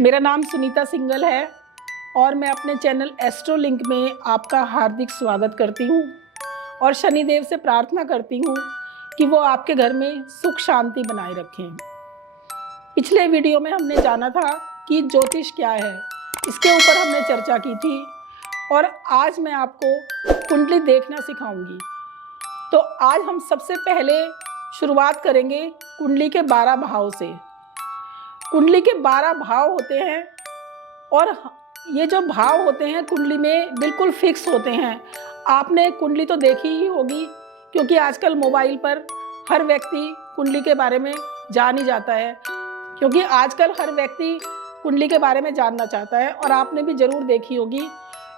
मेरा नाम सुनीता सिंगल है और मैं अपने चैनल एस्ट्रोलिंक में आपका हार्दिक स्वागत करती हूँ और शनिदेव से प्रार्थना करती हूँ कि वो आपके घर में सुख शांति बनाए रखें। पिछले वीडियो में हमने जाना था कि ज्योतिष क्या है, इसके ऊपर हमने चर्चा की थी और आज मैं आपको कुंडली देखना सिखाऊंगी। तो आज हम सबसे पहले शुरुआत करेंगे कुंडली के 12 भाव से। कुंडली के 12 भाव होते हैं और ये जो भाव होते हैं कुंडली में बिल्कुल फिक्स होते हैं। आपने कुंडली तो देखी ही होगी क्योंकि आजकल मोबाइल पर हर व्यक्ति कुंडली के बारे में जान ही जाता है, क्योंकि आजकल हर व्यक्ति कुंडली के बारे में जानना चाहता है और आपने भी ज़रूर देखी होगी।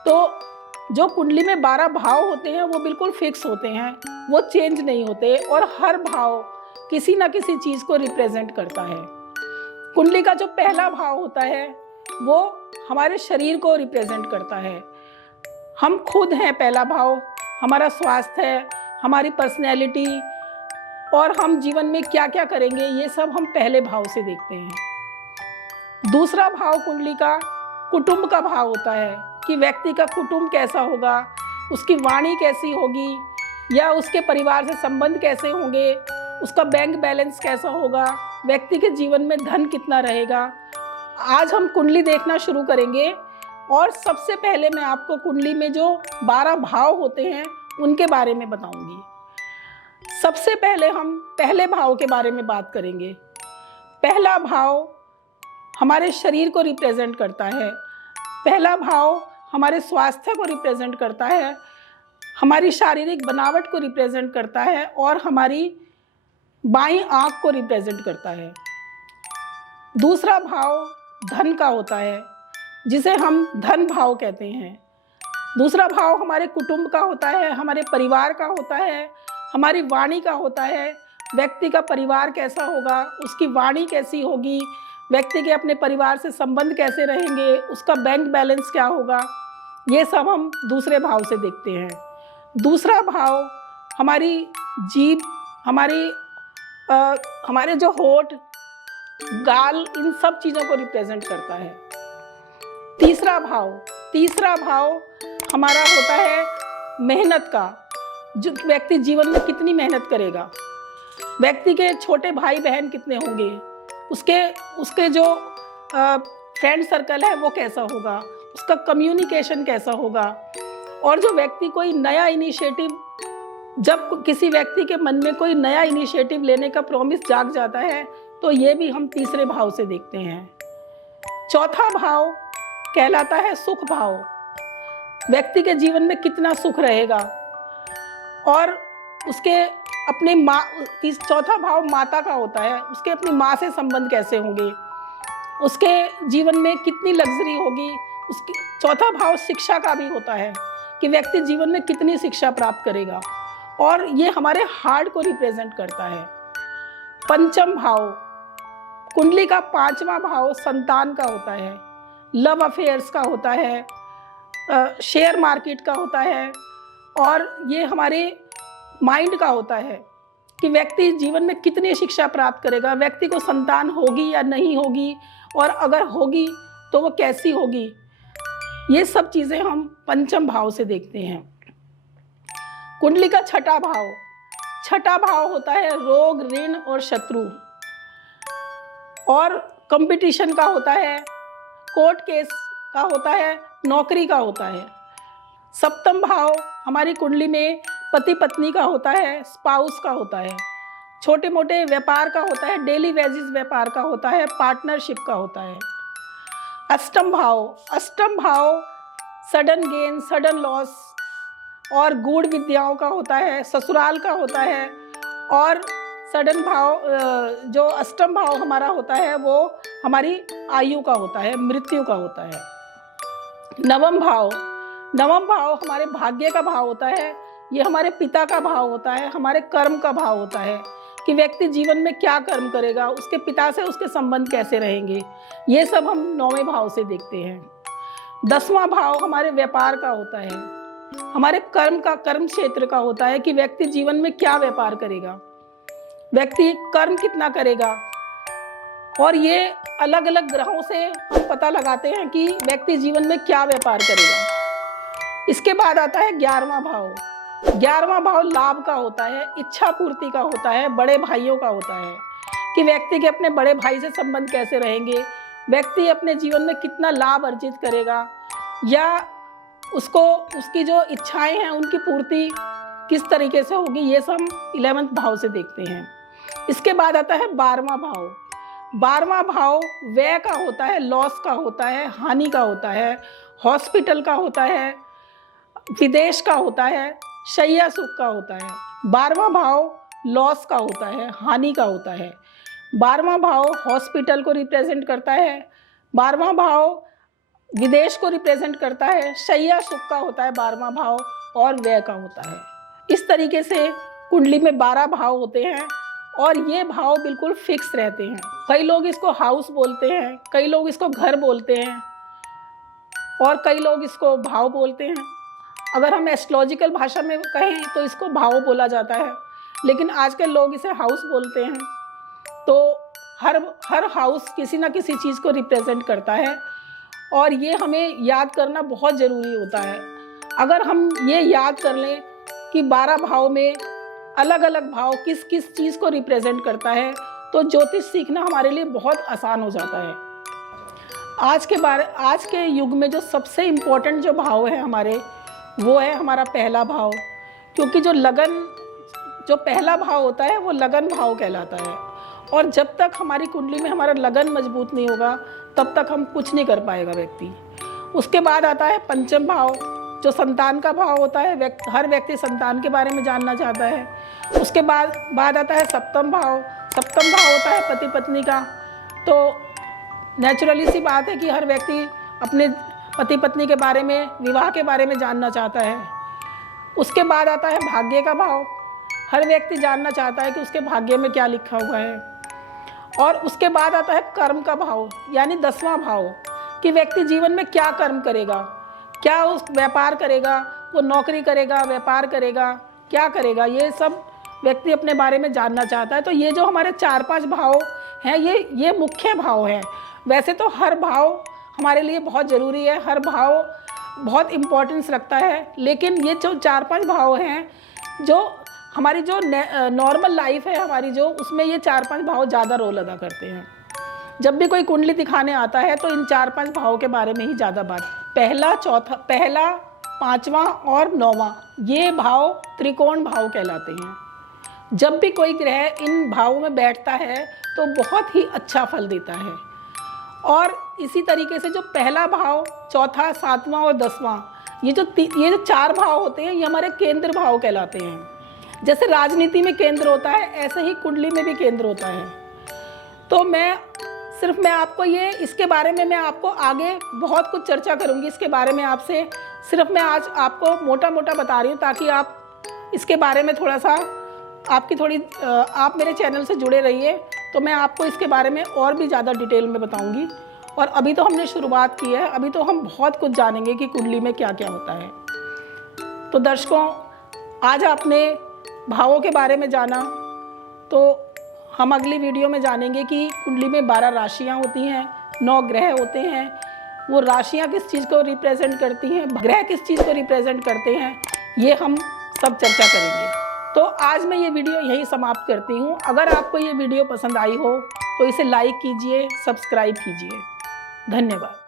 तो जो कुंडली में 12 भाव होते हैं वो बिल्कुल फिक्स होते हैं, वो चेंज नहीं होते और हर भाव किसी ना किसी चीज़ को रिप्रेजेंट करता है। कुंडली का जो पहला भाव होता है वो हमारे शरीर को रिप्रेजेंट करता है। हम खुद हैं पहला भाव, हमारा स्वास्थ्य है, हमारी पर्सनैलिटी और हम जीवन में क्या क्या करेंगे, ये सब हम पहले भाव से देखते हैं। दूसरा भाव कुंडली का कुटुंब का भाव होता है कि व्यक्ति का कुटुंब कैसा होगा, उसकी वाणी कैसी होगी या उसके परिवार से संबंध कैसे होंगे, उसका बैंक बैलेंस कैसा होगा, व्यक्ति के जीवन में धन कितना रहेगा। आज हम कुंडली देखना शुरू करेंगे और सबसे पहले मैं आपको कुंडली में जो 12 भाव होते हैं उनके बारे में बताऊंगी। सबसे पहले हम पहले भाव के बारे में बात करेंगे। पहला भाव हमारे शरीर को रिप्रेजेंट करता है। पहला भाव हमारे स्वास्थ्य को रिप्रेजेंट करता है, हमारी शारीरिक बनावट को रिप्रेजेंट करता है और हमारी बाईं आंख को रिप्रेजेंट करता है। दूसरा भाव धन का होता है जिसे हम धन भाव कहते हैं। दूसरा भाव हमारे कुटुंब का होता है, हमारे परिवार का होता है, हमारी वाणी का होता है। व्यक्ति का परिवार कैसा होगा, उसकी वाणी कैसी होगी, व्यक्ति के अपने परिवार से संबंध कैसे रहेंगे, उसका बैंक बैलेंस क्या होगा, ये सब हम दूसरे भाव से देखते हैं। दूसरा भाव हमारी जीभ, हमारे जो होठ, गाल, इन सब चीज़ों को रिप्रेजेंट करता है। तीसरा भाव हमारा होता है मेहनत का, जो व्यक्ति जीवन में कितनी मेहनत करेगा, व्यक्ति के छोटे भाई बहन कितने होंगे, उसके जो फ्रेंड सर्कल है वो कैसा होगा, उसका कम्युनिकेशन कैसा होगा। और जो व्यक्ति कोई नया इनिशिएटिव, जब किसी व्यक्ति के मन में कोई नया इनिशिएटिव लेने का प्रॉमिस जाग जाता है तो ये भी हम तीसरे भाव से देखते हैं। चौथा भाव कहलाता है सुख भाव। व्यक्ति के जीवन में कितना सुख रहेगा और उसके अपने चौथा भाव माता का होता है, उसके अपनी माँ से संबंध कैसे होंगे, उसके जीवन में कितनी लग्जरी होगी। उसके चौथा भाव शिक्षा का भी होता है कि व्यक्ति जीवन में कितनी शिक्षा प्राप्त करेगा और ये हमारे हार्ट को रिप्रेजेंट करता है। पंचम भाव कुंडली का 5वां भाव संतान का होता है, लव अफेयर्स का होता है, शेयर मार्केट का होता है और ये हमारे माइंड का होता है कि व्यक्ति जीवन में कितनी शिक्षा प्राप्त करेगा, व्यक्ति को संतान होगी या नहीं होगी और अगर होगी तो वो कैसी होगी। ये सब चीज़ें हम पंचम भाव से देखते हैं। कुंडली का छठा भाव होता है रोग, ऋण और शत्रु और कंपटीशन का होता है, कोर्ट केस का होता है, नौकरी का होता है। सप्तम भाव हमारी कुंडली में पति पत्नी का होता है, स्पाउस का होता है, छोटे मोटे व्यापार का होता है, डेली वेजिस व्यापार का होता है, पार्टनरशिप का होता है। अष्टम भाव सडन गेन, सडन लॉस और गूढ़ विद्याओं का होता है, ससुराल का होता है। और सडन भाव, जो अष्टम भाव हमारा होता है वो हमारी आयु का होता है, मृत्यु का होता है। नवम भाव हमारे भाग्य का भाव होता है, ये हमारे पिता का भाव होता है, हमारे कर्म का भाव होता है कि व्यक्ति जीवन में क्या कर्म करेगा, उसके पिता से उसके संबंध कैसे रहेंगे। ये सब हम 9वें भाव से देखते हैं। 10वां भाव हमारे व्यापार का होता है, हमारे कर्म क्षेत्र का होता है कि व्यक्ति जीवन में क्या व्यापार करेगा, व्यक्ति कर्म कितना करेगा। और ये अलग अलग ग्रहों से हम पता लगाते हैं कि व्यक्ति जीवन में क्या व्यापार करेगा। इसके बाद आता है 11वां भाव। 11वां भाव लाभ का होता है, इच्छा पूर्ति का होता है, बड़े भाइयों का होता है कि व्यक्ति के अपने बड़े भाई से संबंध कैसे रहेंगे, व्यक्ति अपने जीवन में कितना लाभ अर्जित करेगा, या उसको उसकी जो इच्छाएं हैं उनकी पूर्ति किस तरीके से होगी, ये सब 11वें भाव से देखते हैं। इसके बाद आता है 12वां भाव। 12वां भाव व्यय का होता है, लॉस का होता है, हानि का होता है, हॉस्पिटल का होता है, विदेश का होता है, शैया सुख का होता है। 12वां भाव लॉस का होता है, हानि का होता है। 12वां भाव हॉस्पिटल को रिप्रेजेंट करता है। 12वां भाव विदेश को रिप्रेजेंट करता है। शैया सुख का होता है 12वां भाव, और व्यय का होता है। इस तरीके से कुंडली में 12 भाव होते हैं और ये भाव बिल्कुल फिक्स रहते हैं। कई लोग इसको हाउस बोलते हैं, कई लोग इसको घर बोलते हैं और कई लोग इसको भाव बोलते हैं। अगर हम एस्ट्रोलॉजिकल भाषा में कहें तो इसको भाव बोला जाता है, लेकिन आजकल लोग इसे हाउस बोलते हैं। तो हर हाउस किसी ना किसी चीज़ को रिप्रेजेंट करता है और ये हमें याद करना बहुत ज़रूरी होता है। अगर हम ये याद कर लें कि 12 भाव में अलग अलग भाव किस किस चीज़ को रिप्रेजेंट करता है, तो ज्योतिष सीखना हमारे लिए बहुत आसान हो जाता है। आज के युग में जो सबसे इम्पोर्टेंट जो भाव है हमारे, वो है हमारा पहला भाव, क्योंकि जो पहला भाव होता है वो लगन भाव कहलाता है। और जब तक हमारी कुंडली में हमारा लगन मजबूत नहीं होगा तब तक हम कुछ नहीं कर पाएगा व्यक्ति। उसके बाद आता है पंचम भाव, जो संतान का भाव होता है। हर व्यक्ति संतान के बारे में जानना चाहता है। उसके बाद आता है सप्तम भाव। सप्तम भाव होता है पति पत्नी का। तो नेचुरली सी बात है कि हर व्यक्ति अपने पति पत्नी के बारे में, विवाह के बारे में जानना चाहता है। उसके बाद आता है भाग्य का भाव। हर व्यक्ति जानना चाहता है कि उसके भाग्य में क्या लिखा हुआ है। और उसके बाद आता है कर्म का भाव, यानी 10वां भाव, कि व्यक्ति जीवन में क्या कर्म करेगा, क्या उस व्यापार करेगा, वो नौकरी करेगा, व्यापार करेगा, क्या करेगा, ये सब व्यक्ति अपने बारे में जानना चाहता है। तो ये जो हमारे 4-5 भाव हैं, ये मुख्य भाव हैं। वैसे तो हर भाव हमारे लिए बहुत ज़रूरी है, हर भाव बहुत इम्पोर्टेंस रखता है, लेकिन ये जो 4-5 भाव हैं, जो हमारी जो नॉर्मल लाइफ है हमारी, जो उसमें ये 4-5 भाव ज़्यादा रोल अदा करते हैं। जब भी कोई कुंडली दिखाने आता है तो इन 4-5 भाव के बारे में ही ज़्यादा बात। पहला, 5वां और 9वां, ये भाव त्रिकोण भाव कहलाते हैं। जब भी कोई ग्रह इन भावों में बैठता है तो बहुत ही अच्छा फल देता है। और इसी तरीके से जो पहला भाव, चौथा, 7वां और 10वां, ये जो 4 भाव होते हैं, ये हमारे केंद्र भाव कहलाते हैं। जैसे राजनीति में केंद्र होता है, ऐसे ही कुंडली में भी केंद्र होता है। तो मैं आपको इसके बारे में मैं आपको आगे बहुत कुछ चर्चा करूंगी इसके बारे में आपसे। सिर्फ मैं आज आपको मोटा मोटा बता रही हूँ ताकि आप इसके बारे में थोड़ा सा आप मेरे चैनल से जुड़े रहिए, तो मैं आपको इसके बारे में और भी ज़्यादा डिटेल में बताऊंगी। और अभी तो हमने शुरुआत की है, अभी तो हम बहुत कुछ जानेंगे कि कुंडली में क्या क्या होता है। तो दर्शकों, आज आपने भावों के बारे में जाना, तो हम अगली वीडियो में जानेंगे कि कुंडली में 12 राशियाँ होती हैं, 9 ग्रह होते हैं, वो राशियाँ किस चीज़ को रिप्रेजेंट करती हैं, ग्रह किस चीज़ को रिप्रेजेंट करते हैं, ये हम सब चर्चा करेंगे। तो आज मैं ये वीडियो यहीं समाप्त करती हूँ। अगर आपको ये वीडियो पसंद आई हो तो इसे लाइक कीजिए, सब्सक्राइब कीजिए। धन्यवाद।